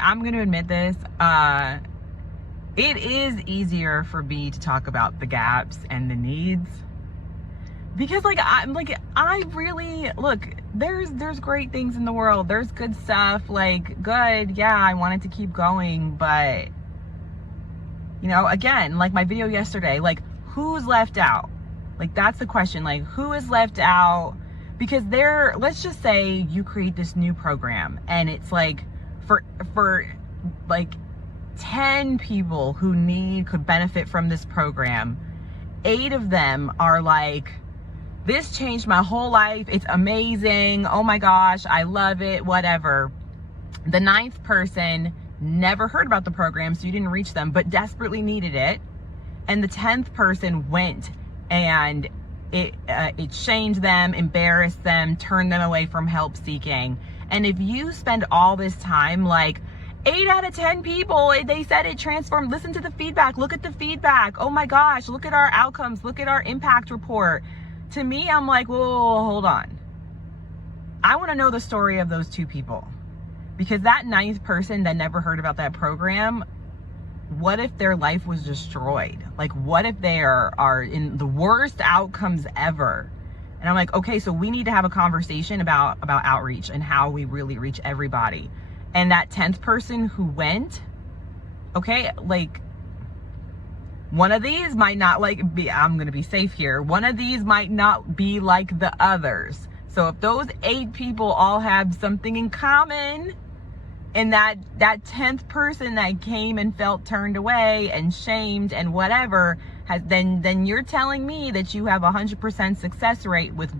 I'm going to admit this. It is easier for me to talk about the gaps and the needs because I really look, there's great things in the world. There's good stuff, like good. Yeah, I wanted to keep going, but again, like my video yesterday, like who's left out? Like that's the question. Like who is left out? Because let's just say you create this new program and it's like for like 10 people who could benefit from this program, 8 of them are like, this changed my whole life, it's amazing, oh my gosh, I love it, whatever. The 9th person never heard about the program, so you didn't reach them, but desperately needed it. And the 10th person went and it shamed them, embarrassed them, turned them away from help seeking. And if you spend all this time, like 8 out of 10 people, they said it transformed. Listen to the feedback. Look at the feedback. Oh my gosh, look at our outcomes. Look at our impact report. To me, I'm like, whoa, hold on. I want to know the story of those 2 people. Because that 9th person that never heard about that program, what if their life was destroyed? Like, what if they are in the worst outcomes ever? And I'm like, okay, so we need to have a conversation about outreach and how we really reach everybody. And that 10th person who went, okay, like one of these might not I'm going to be safe here. One of these might not be like the others. So if those 8 people all have something in common, and that 10th person that came and felt turned away and shamed and whatever, then you're telling me that you have 100% success rate with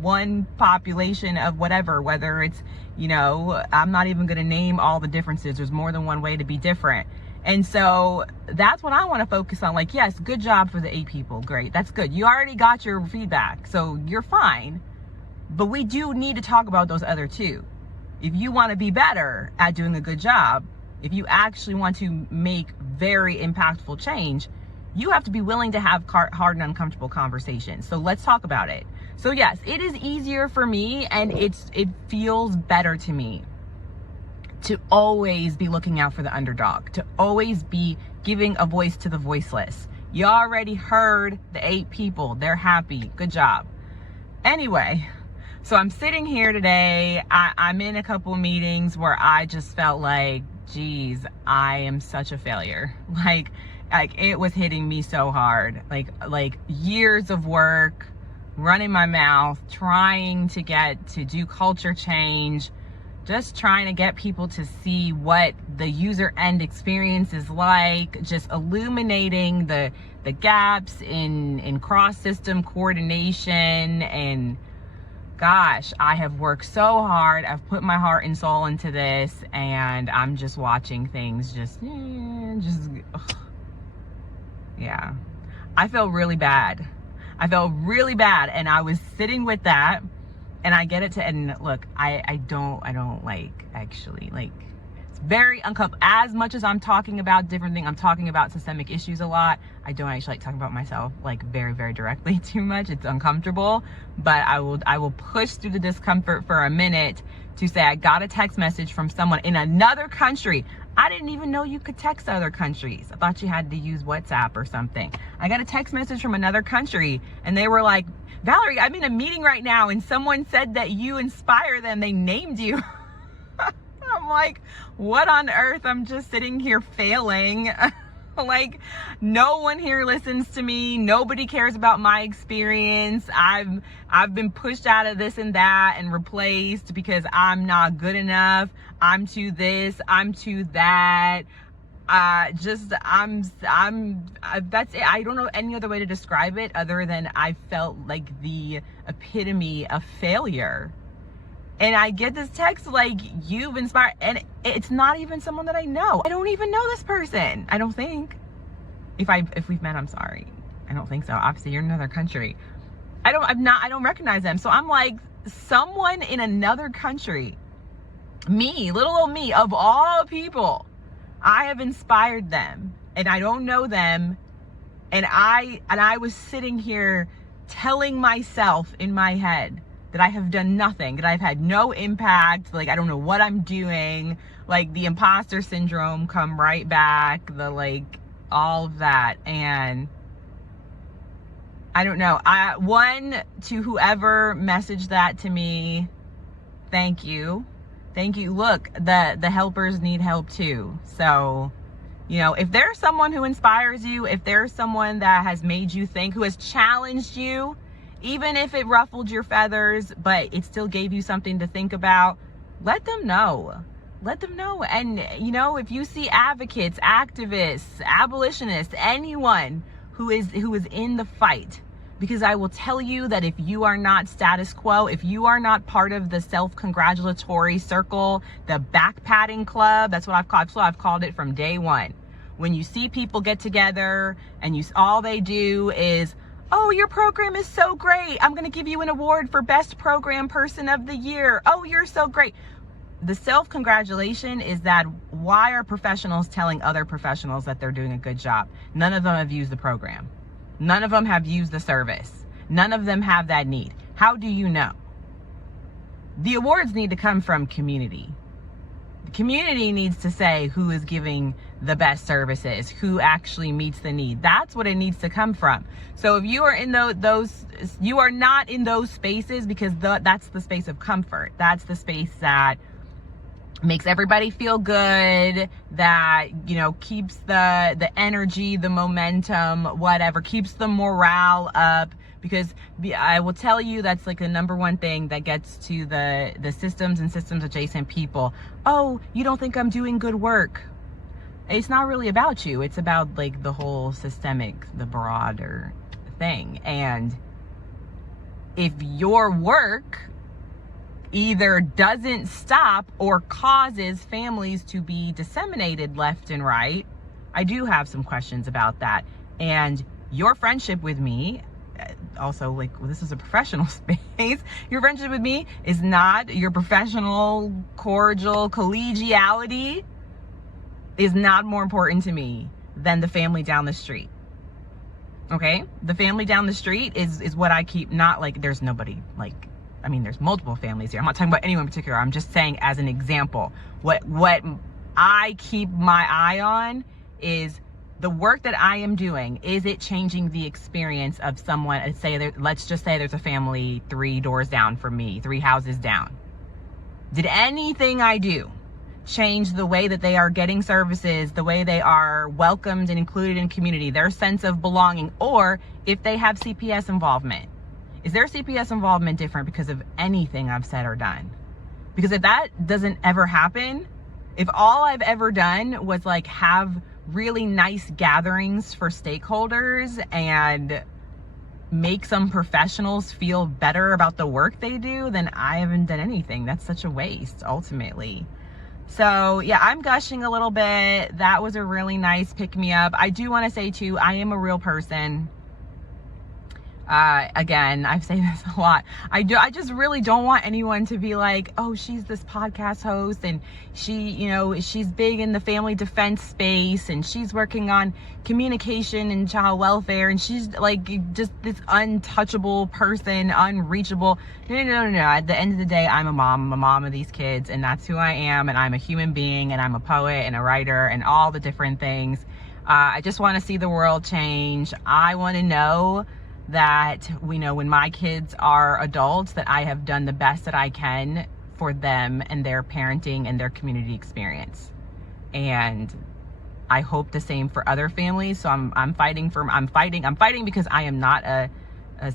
one population of whatever, whether it's, I'm not even going to name all the differences. There's more than one way to be different. And so that's what I want to focus on. Like, yes, good job for the 8 people. Great. That's good. You already got your feedback, so you're fine. But we do need to talk about those other 2. If you want to be better at doing a good job, if you actually want to make very impactful change, you have to be willing to have hard and uncomfortable conversations. So let's talk about it. So yes, it is easier for me, and it feels better to me to always be looking out for the underdog, to always be giving a voice to the voiceless. You already heard the 8 people. They're happy. Good job. Anyway, so I'm sitting here today. I'm in a couple of meetings where I just felt like, geez, I am such a failure. Like it was hitting me so hard. Like years of work, running my mouth, trying to do culture change, just trying to get people to see what the user end experience is like, just illuminating the gaps in cross-system coordination. And gosh, I have worked so hard. I've put my heart and soul into this, and I'm just watching things yeah. I felt really bad. And I was sitting with that, and I get it and look, I don't actually it's very uncomfortable. As much as I'm talking about different things, I'm talking about systemic issues a lot. I don't actually like talking about myself very, very directly too much. It's uncomfortable, but I will push through the discomfort for a minute to say I got a text message from someone in another country. I didn't even know you could text other countries. I thought you had to use WhatsApp or something. I got a text message from another country, and they were like, Valerie, I'm in a meeting right now, and someone said that you inspire them. They named you. I'm like, what on earth? I'm just sitting here failing. Like, no one here listens to me. Nobody cares about my experience. I've been pushed out of this and that and replaced because I'm not good enough. I'm too this, I'm too that. That's it. I don't know any other way to describe it other than I felt like the epitome of failure. And I get this text like, you've inspired, and it's not even someone that I know. I don't even know this person. I don't think. If we've met, I'm sorry. I don't think so. Obviously, you're in another country. I don't recognize them. So I'm like, someone in another country, me, little old me, of all people, I have inspired them, and I don't know them. And I was sitting here telling myself in my head that I have done nothing, that I've had no impact, like I don't know what I'm doing, like the imposter syndrome come right back, the like all of that. And I don't know. To whoever messaged that to me, thank you. Thank you. Look, the helpers need help too. So, you know, if there's someone who inspires you, if there's someone that has made you think, who has challenged you, even if it ruffled your feathers, but it still gave you something to think about, let them know. Let them know. And, you know, if you see advocates, activists, abolitionists, anyone who is in the fight, because I will tell you that if you are not status quo, if you are not part of the self-congratulatory circle, the back-patting club, that's what I've called it from day one. When you see people get together and all they do is, oh, your program is so great, I'm gonna give you an award for best program person of the year. Oh, you're so great. The self-congratulation is that, why are professionals telling other professionals that they're doing a good job? None of them have used the program. None of them have used the service. None of them have that need. How do you know? The awards need to come from community. The community needs to say who is giving the best services, who actually meets the need. That's what it needs to come from. So if you are in you are not in those spaces, because that's the space of comfort. That's the space that makes everybody feel good, that, you know, keeps the energy, the momentum, whatever, keeps the morale up. Because I will tell you, that's like the number one thing that gets to the systems and systems adjacent people. Oh, you don't think I'm doing good work? It's not really about you. It's about like the whole systemic, the broader thing. And if your work either doesn't stop or causes families to be disseminated left and right, I do have some questions about that. And your friendship with me, also, like, well, this is a professional space, your friendship with me is not, your professional, cordial collegiality is not more important to me than the family down the street. Okay? The family down the street is what I keep, not like there's nobody, like, I mean, there's multiple families here. I'm not talking about anyone in particular. I'm just saying as an example, what I keep my eye on is the work that I am doing. Is it changing the experience of someone? Let's just say there's a family 3 doors down from me, 3 houses down. Did anything I do change the way that they are getting services, the way they are welcomed and included in community, their sense of belonging, or if they have CPS involvement? Is their CPS involvement different because of anything I've said or done? Because if that doesn't ever happen, if all I've ever done was like have really nice gatherings for stakeholders and make some professionals feel better about the work they do, then I haven't done anything. That's such a waste, ultimately. So yeah, I'm gushing a little bit. That was a really nice pick-me-up. I do want to say too, I am a real person. Again, I've said this a lot. I just really don't want anyone to be like, oh, she's this podcast host and she, you know, she's big in the family defense space and she's working on communication and child welfare and she's like just this untouchable person, unreachable. No. At the end of the day, I'm a mom of these kids, and that's who I am. And I'm a human being, and I'm a poet and a writer and all the different things. I just want to see the world change. I want to know that, we know, when my kids are adults, that I have done the best that I can for them and their parenting and their community experience. And I hope the same for other families. So I'm fighting because I am not a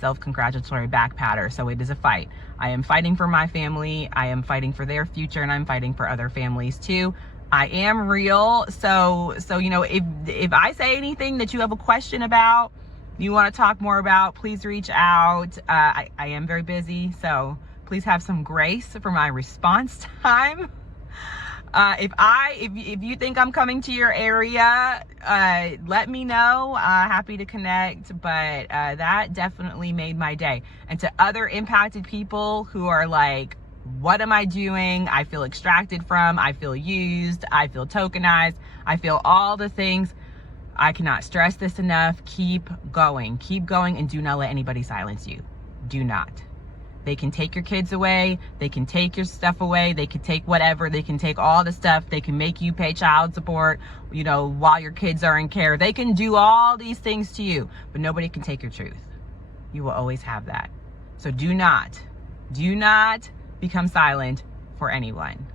self-congratulatory backpatter. So it is a fight. I am fighting for my family. I am fighting for their future, and I'm fighting for other families too. I am real. So you know, if I say anything that you have a question about, you want to talk more about, please reach out. I am very busy, so please have some grace for my response time. If you think I'm coming to your area, let me know. Happy to connect. But that definitely made my day. And to other impacted people who are like, what am I doing? I feel extracted from, I feel used, I feel tokenized, I feel all the things. I cannot stress this enough. Keep going, and do not let anybody silence you. Do not. They can take your kids away. They can take your stuff away. They can take whatever. They can take all the stuff. They can make you pay child support, you know, while your kids are in care. They can do all these things to you, but nobody can take your truth. You will always have that. So do not become silent for anyone.